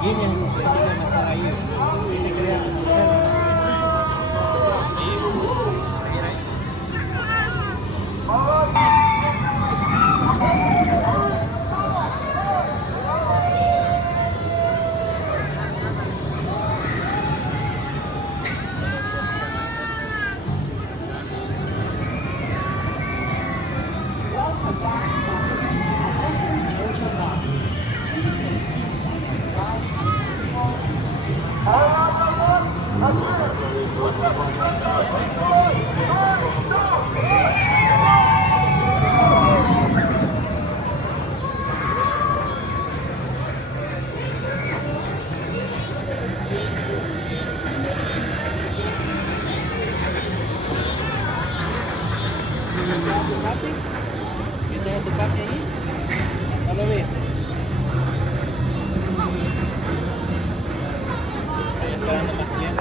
Gini ang pwede masalah yun. Hindi kaya Ducati. Kita yang Ducati ini. Kalau weh. Ayan ka na mas yan.